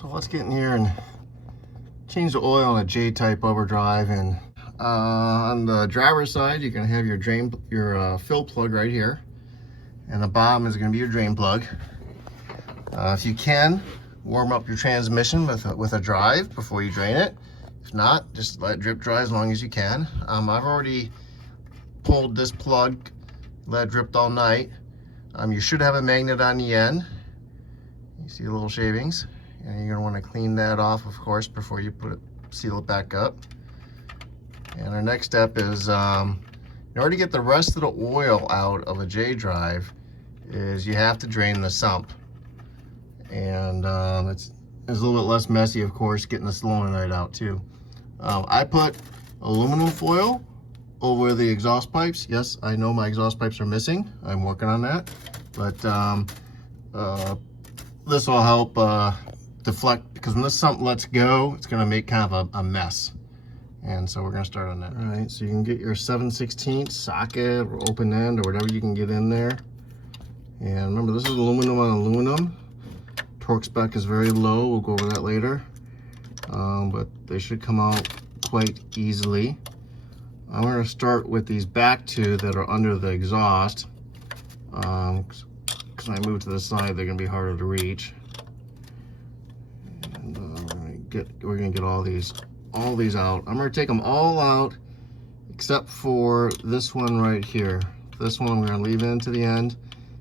So let's get in here and change the oil on a J-type overdrive. And on the driver's side, you can have your fill plug right here, and the bottom is going to be your drain plug. If you can, warm up your transmission with a drive before you drain it. If not, just let it drip dry as long as you can. I've already pulled this plug, let it drip all night. You should have a magnet on the end. You see the little shavings, and you're going to want to clean that off, of course, before you seal it back up. And our next step is, in order to get the rest of the oil out of a J drive, is you have to drain the sump. And it's a little bit less messy, of course, getting the solenoid out too. I put aluminum foil over the exhaust pipes. Yes, I know my exhaust pipes are missing. I'm working on that. But this will help deflect, because when this sump lets go, it's going to make kind of a mess. And so we're going to start on that. All right, so you can get your 7/16 socket or open end or whatever you can get in there. And remember, this is aluminum on aluminum. Torque spec is very low. We'll go over that later. But they should come out quite easily. I'm going to start with these back two that are under the exhaust. Because when I move to the side, they're going to be harder to reach. And we're going to get all these out. I'm going to take them all out except for this one right here. This one we're going to leave into the end,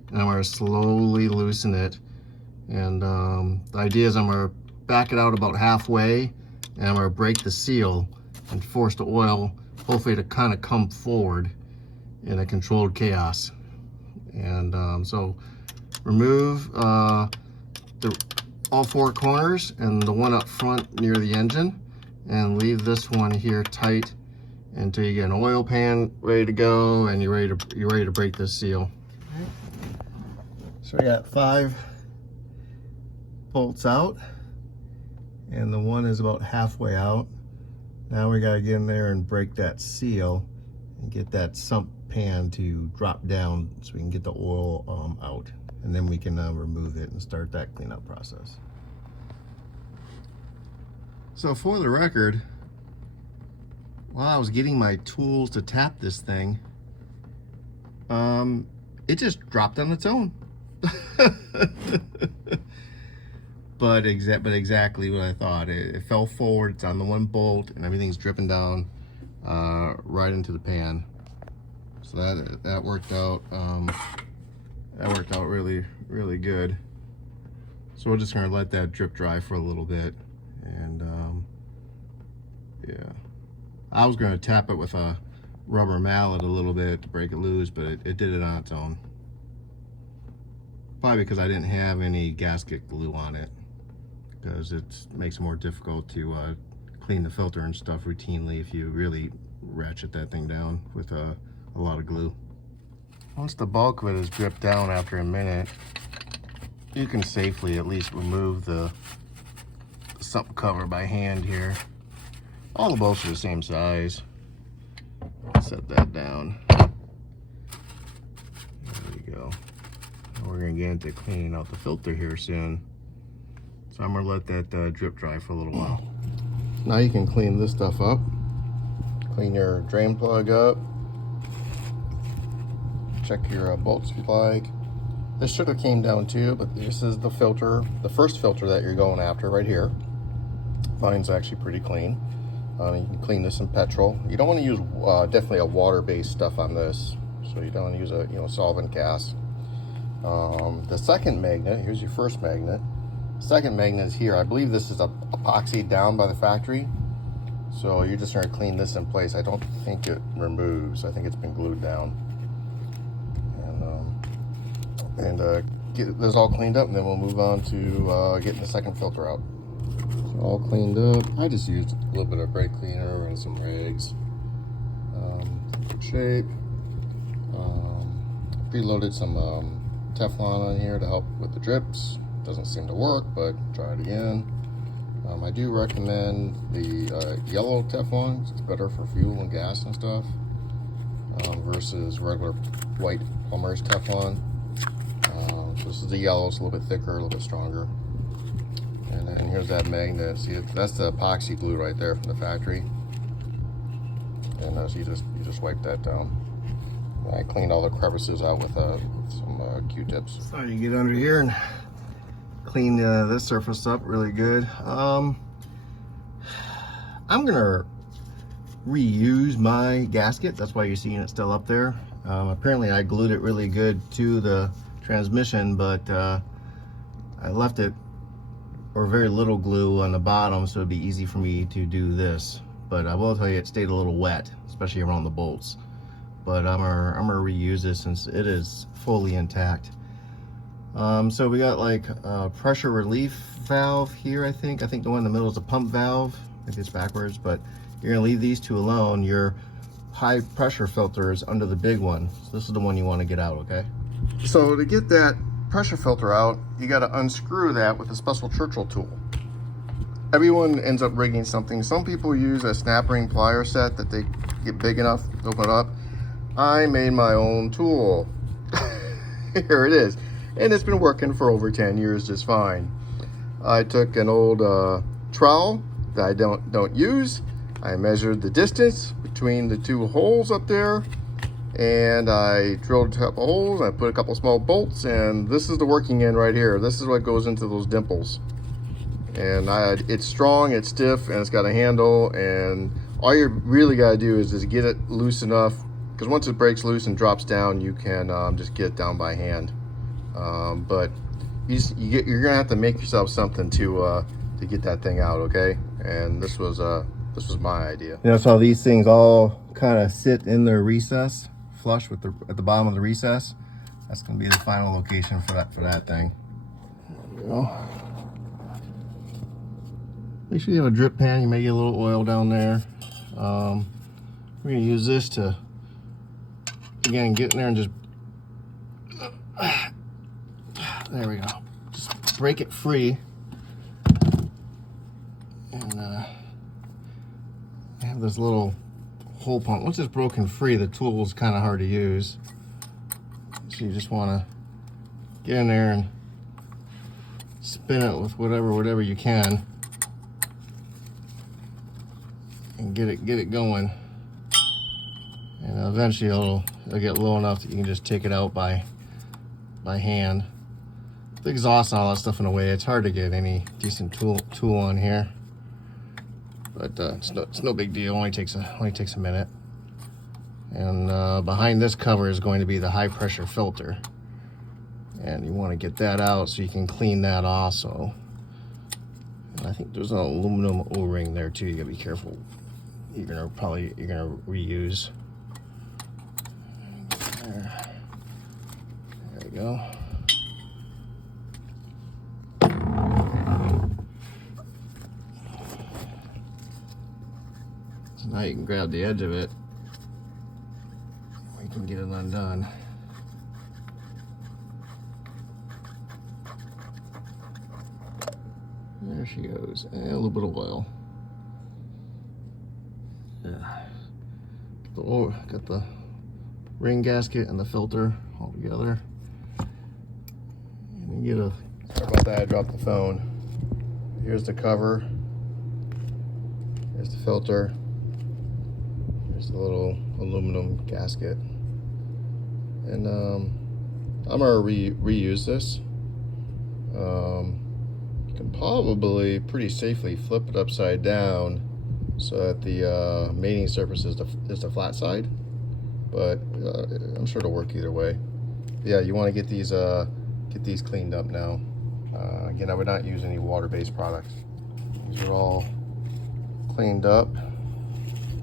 and I'm going to slowly loosen it. And the idea is I'm going to back it out about halfway, and I'm going to break the seal and force the oil hopefully to kind of come forward in a controlled chaos. And so remove all four corners and the one up front near the engine, and leave this one here tight until you get an oil pan ready to go and you're ready to break this seal. So I got 5 bolts out, and the one is about halfway out. Now we got to get in there and break that seal and get that sump pan to drop down so we can get the oil out, and then we can remove it and start that cleanup process. So for the record, while I was getting my tools to tap this thing, it just dropped on its own. But exactly what I thought. It fell forward. It's on the one bolt, and everything's dripping down right into the pan. So that worked out. That worked out really, really good. So we're just gonna let that drip dry for a little bit, and yeah. I was gonna tap it with a rubber mallet a little bit to break it loose, but it did it on its own. Probably because I didn't have any gasket glue on it, because it makes it more difficult to clean the filter and stuff routinely if you really ratchet that thing down with a lot of glue. Once the bulk of it is dripped down after a minute, you can safely at least remove the sump cover by hand here. All the bolts are the same size. Set that down. There we go. We're going to get into cleaning out the filter here soon. So I'm going to let that drip dry for a little while. Now you can clean this stuff up. Clean your drain plug up. Check your bolts if you'd like. This should have came down too, but this is the filter, the first filter that you're going after right here. Mine's actually pretty clean. You can clean this in petrol. You don't want to use definitely a water-based stuff on this, so you don't want to use a solvent gas. The second magnet, here's your first magnet. Second magnet is here. I believe this is epoxied down by the factory, so you're just going to clean this in place. I don't think it removes. I think it's been glued down. And get this all cleaned up, and then we'll move on to getting the second filter out. So all cleaned up. I just used a little bit of brake cleaner and some rags. Good shape. Preloaded some Teflon on here to help with the drips. Doesn't seem to work, but try it again. I do recommend the yellow Teflon. It's better for fuel and gas and stuff versus regular white plumber's Teflon. So this is the yellow. It's a little bit thicker, a little bit stronger. And then here's that magnet. See, that's the epoxy glue right there from the factory. And so you just wipe that down. I cleaned all the crevices out with some Q-tips. So you get under here and clean this surface up really good. I'm gonna reuse my gasket. That's why you're seeing it still up there. Apparently I glued it really good to the transmission, but I left it or very little glue on the bottom, so it'd be easy for me to do this. But I will tell you, it stayed a little wet, especially around the bolts. But I'm gonna reuse this since it is fully intact. So we got like a pressure relief valve here, I think. The one in the middle is a pump valve. I think it's backwards, but you're gonna leave these two alone. Your high pressure filter is under the big one. So this is the one you wanna get out, okay? So to get that pressure filter out, you gotta unscrew that with a special Churchill tool. Everyone ends up rigging something. Some people use a snap ring plier set that they get big enough to open it up. I made my own tool. Here it is. And it's been working for over 10 years just fine. I took an old trowel that I don't use. I measured the distance between the two holes up there, and I drilled a couple holes. I put a couple small bolts, and this is the working end right here. This is what goes into those dimples. And it's strong, it's stiff, and it's got a handle, and all you really got to do is just get it loose enough, because once it breaks loose and drops down, you can just get it down by hand. But you're gonna have to make yourself something to get that thing out, okay? And this was my idea. You know, so these things all kind of sit in their recess, flush with at the bottom of the recess. That's gonna be the final location for that thing. There you go. Make sure you have a drip pan. You may get a little oil down there. We're gonna use this to, again, get in there and just, there we go. Just break it free. And I have this little hole pump. Once it's broken free, the tool is kind of hard to use. So you just want to get in there and spin it with whatever you can, and get it going. And eventually it'll get low enough that you can just take it out by hand. The exhaust and all that stuff in a way, it's hard to get any decent tool on here, but it's no big deal. Only takes a minute. And behind this cover is going to be the high pressure filter, and you want to get that out so you can clean that also. And I think there's an aluminum O-ring there too. You gotta be careful. You're gonna reuse. There we go. So now you can grab the edge of it. You can get it undone. There she goes. And a little bit of oil. Yeah. Got the ring gasket and the filter all together. And you get a, sorry about that, I dropped the phone. Here's the cover. Here's the filter. Here's the little aluminum gasket. And I'm gonna reuse this. You can probably pretty safely flip it upside down so that the mating surface is the flat side, but I'm sure it'll work either way. Yeah, you want to get these cleaned up now. Again, I would not use any water-based products. These are all cleaned up,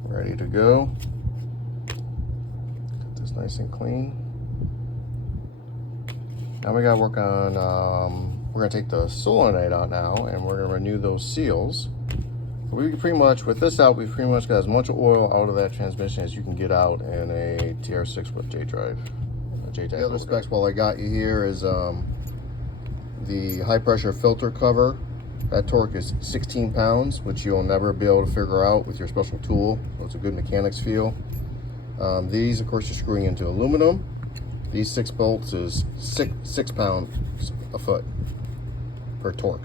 ready to go. Get this nice and clean. Now we gotta work on, we're gonna take the solenoid out now, and we're gonna renew those seals. We pretty much, with this out, we've pretty much got as much oil out of that transmission as you can get out in a TR6 with J-Drive. The other specs while I got you here is the high pressure filter cover. That torque is 16 pounds, which you'll never be able to figure out with your special tool. So it's a good mechanics feel. These, of course, you're screwing into aluminum. These 6 bolts is 6 pounds a foot per torque.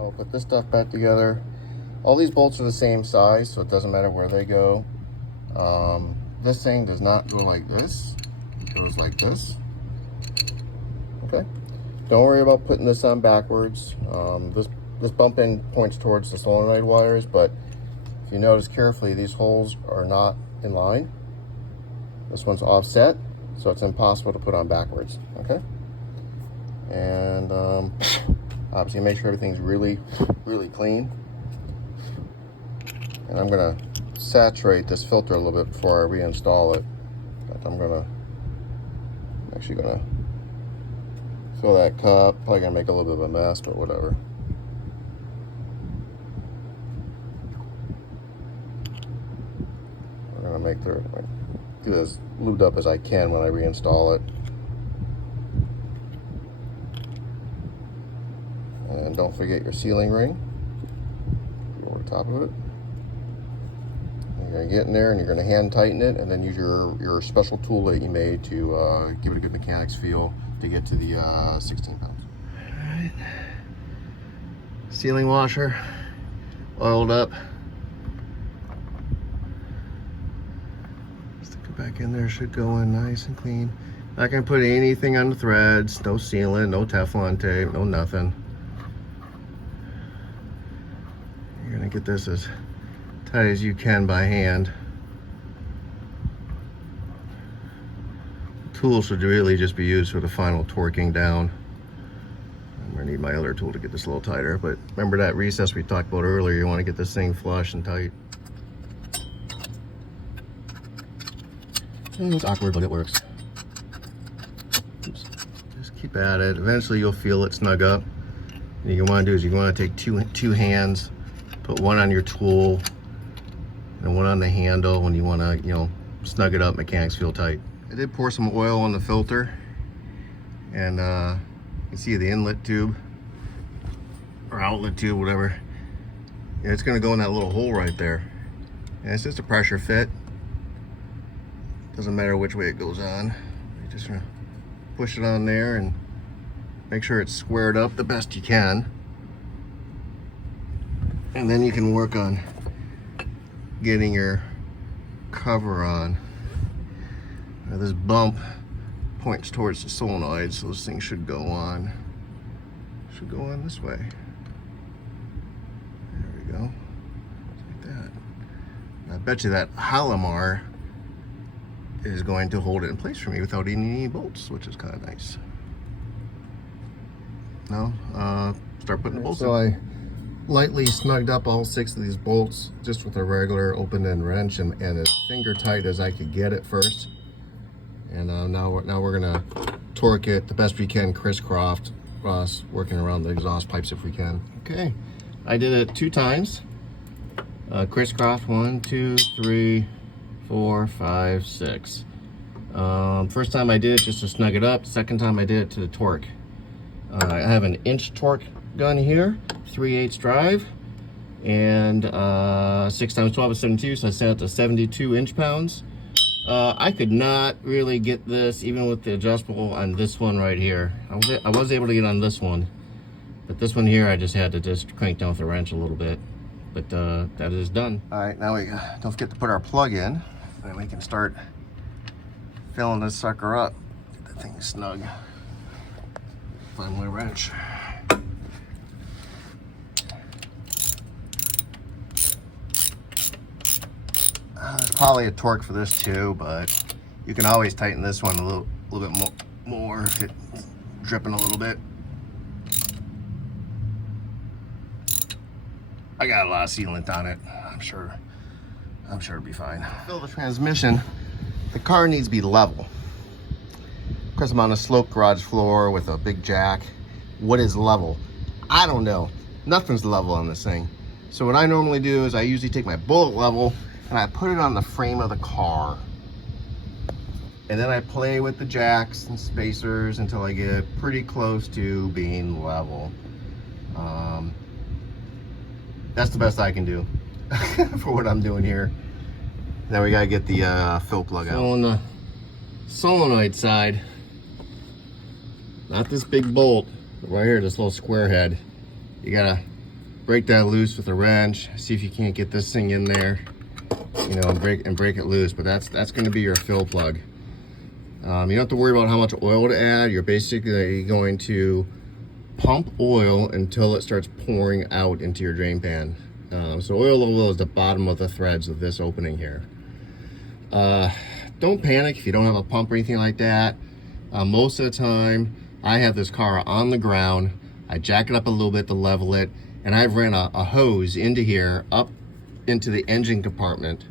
Now we'll put this stuff back together. All these bolts are the same size, so it doesn't matter where they go. This thing does not go like this. It goes like this. Okay. Don't worry about putting this on backwards. This bump end points towards the solenoid wires, but if you notice carefully, these holes are not in line. This one's offset, so it's impossible to put on backwards, okay? And obviously make sure everything's really, really clean. And I'm gonna saturate this filter a little bit before I reinstall it. But I'm actually gonna fill that cup. Probably gonna make a little bit of a mess, but whatever. We're gonna do as lubed up as I can when I reinstall it. And don't forget your sealing ring over the top of it. You're gonna get in there and you're gonna hand tighten it, and then use your special tool that you made to give it a good mechanics feel to get to the 16 pounds. All right. Sealing washer oiled up. Stick it back in there, should go in nice and clean. Not gonna put anything on the threads, no sealant, no Teflon tape, no nothing. You're gonna get this as tight as you can by hand. The tool should really just be used for the final torquing down. I'm gonna need my other tool to get this a little tighter, but remember that recess we talked about earlier, you wanna get this thing flush and tight. And it's awkward, but it works. Oops. Just keep at it. Eventually you'll feel it snug up. What you wanna do is you wanna take two hands, put one on your tool, and one on the handle when you want to, you know, snug it up, mechanics feel tight. I did pour some oil on the filter, and you can see the inlet tube, or outlet tube, whatever. And it's going to go in that little hole right there. And it's just a pressure fit. Doesn't matter which way it goes on. You just going to push it on there and make sure it's squared up the best you can. And then you can work on getting your cover on. Now this bump points towards the solenoid, so this thing should go on. Should go on this way. There we go. Like that. And I bet you that Halimar is going to hold it in place for me without needing any bolts, which is kind of nice. Now, start putting the bolts in. So I lightly snugged up all 6 of these bolts just with a regular open-end wrench and as finger tight as I could get it first. And now we're gonna torque it the best we can, crisscross, working around the exhaust pipes if we can. Okay, I did it 2 times. Crisscross 1, 2, 3, 4, 5, 6. First time I did it just to snug it up. Second time I did it to the torque. I have an inch torque gun here, 3/8 drive, and 6 times 12 is 72, so I set it to 72 inch-pounds. I could not really get this, even with the adjustable, on this one right here. I was able to get on this one, but this one here I just had to just crank down with the wrench a little bit. But that is done. All right, now we don't forget to put our plug in, and we can start filling this sucker up. Get that thing snug. Find my wrench. There's probably a torque for this too, but you can always tighten this one a little bit more if it's dripping a little bit. I got a lot of sealant on it. I'm sure it'll be fine. Fill the transmission. The car needs to be level. Of course, I'm on a sloped garage floor with a big jack. What is level? I don't know. Nothing's level on this thing. So what I normally do is I usually take my bullet level and I put it on the frame of the car. And then I play with the jacks and spacers until I get pretty close to being level. That's the best I can do for what I'm doing here. Now we gotta get the fill plug out. So on the solenoid side, not this big bolt, but right here, this little square head, you gotta break that loose with a wrench. See if you can't get this thing in there, you know, and break it loose. But that's going to be your fill plug. You don't have to worry about how much oil to add. You're basically going to pump oil until it starts pouring out into your drain pan. So oil level is the bottom of the threads of this opening here. Don't panic if you don't have a pump or anything like that. Most of the time, I have this car on the ground. I jack it up a little bit to level it, and I've ran a hose into here, up into the engine compartment,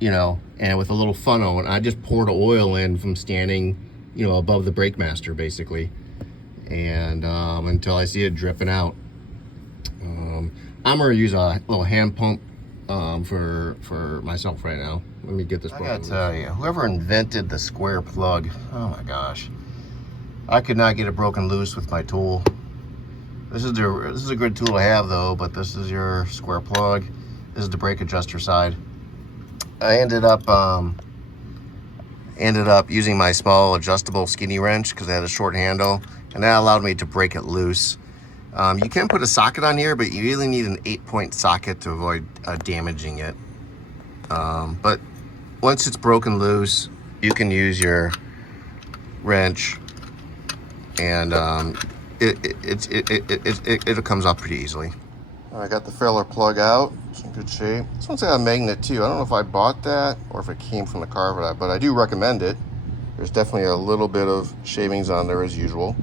you know, and with a little funnel, and I just poured oil in from standing, you know, above the brake master, basically, and until I see it dripping out. I'm gonna use a little hand pump for myself right now. Let me get this. I gotta tell you, whoever invented the square plug, oh my gosh, I could not get it broken loose with my tool. This is a good tool to have though, but this is your square plug. This is the brake adjuster side. I ended up using my small adjustable skinny wrench because it had a short handle, and that allowed me to break it loose. You can put a socket on here, but you really need an 8-point socket to avoid damaging it. But once it's broken loose, you can use your wrench, and it comes off pretty easily. I got the filler plug out. It's in good shape. This one's got a magnet too. I don't know if I bought that or if it came from the car for that, but I do recommend it. There's definitely a little bit of shavings on there as usual.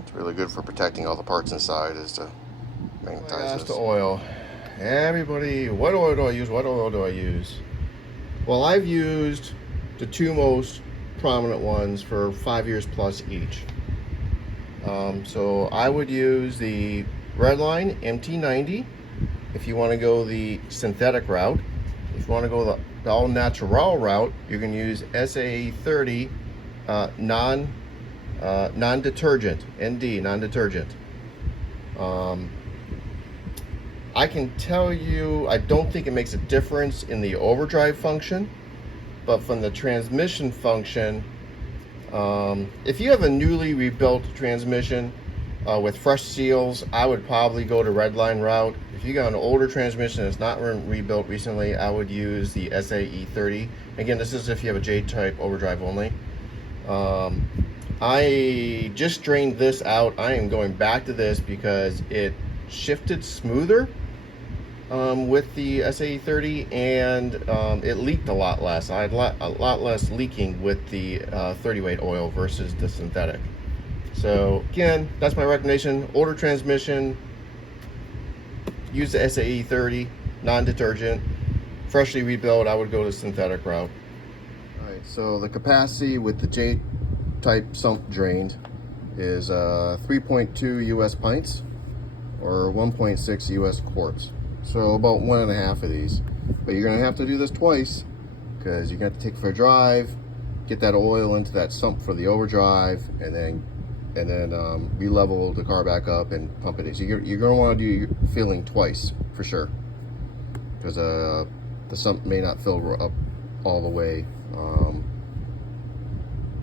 It's really good for protecting all the parts inside, is to magnetize this. Oil. Everybody, what oil do I use? What oil do I use? Well, I've used the two most prominent ones for 5 years plus each. So I would use the Redline MT90 if you want to go the synthetic route. If you want to go the all natural route, you can use SAE30 non-detergent, ND non-detergent. I can tell you, I don't think it makes a difference in the overdrive function, but from the transmission function, if you have a newly rebuilt transmission with fresh seals, I would probably go to Redline route. If you got an older transmission that's not rebuilt recently, I would use the SAE30. Again, this is if you have a J-type overdrive only. I just drained this out. I am going back to this because it shifted smoother with the SAE30, and it leaked a lot less. I had a lot less leaking with the 30 weight oil versus the synthetic. So again, that's my recommendation. Older transmission, use the SAE30 non-detergent. Freshly rebuilt, I would go to synthetic route. All right, so the capacity with the J-type sump drained is 3.2 US pints or 1.6 US quarts. So about 1.5 of these. But you're gonna have to do this twice because you're gonna have to take it for a drive, get that oil into that sump for the overdrive, and then re-level the car back up and pump it in. So you're gonna want to do your filling twice for sure, because the sump may not fill up all the way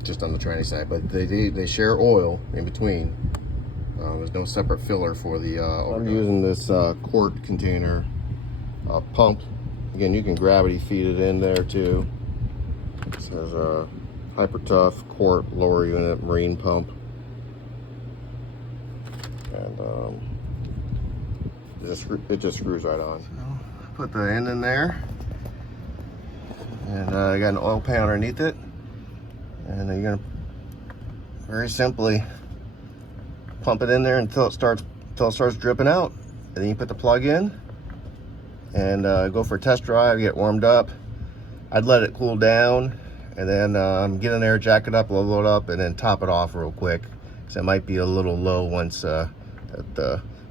just on the tranny side, but they share oil in between. There's no separate filler for the I'm using this quart container pump. Again, you can gravity feed it in there too. It says Hyper Tough quart lower unit marine pump, and it just screws right on. So put the end in there, and I got an oil pan underneath it, and then you're gonna very simply pump it in there until it starts dripping out, and then you put the plug in and go for a test drive, get warmed up. I'd let it cool down, and then get in there, jack it up, level it up, and then top it off real quick, because it might be a little low once the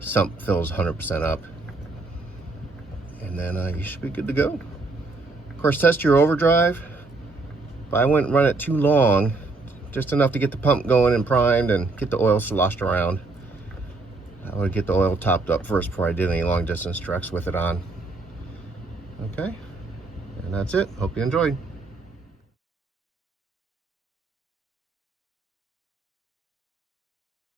sump fills 100% up, and then you should be good to go. Of course, test your overdrive, but I wouldn't run it too long, just enough to get the pump going and primed and get the oil sloshed around. I would get the oil topped up first before I did any long distance treks with it on. Okay, and that's it. Hope you enjoyed.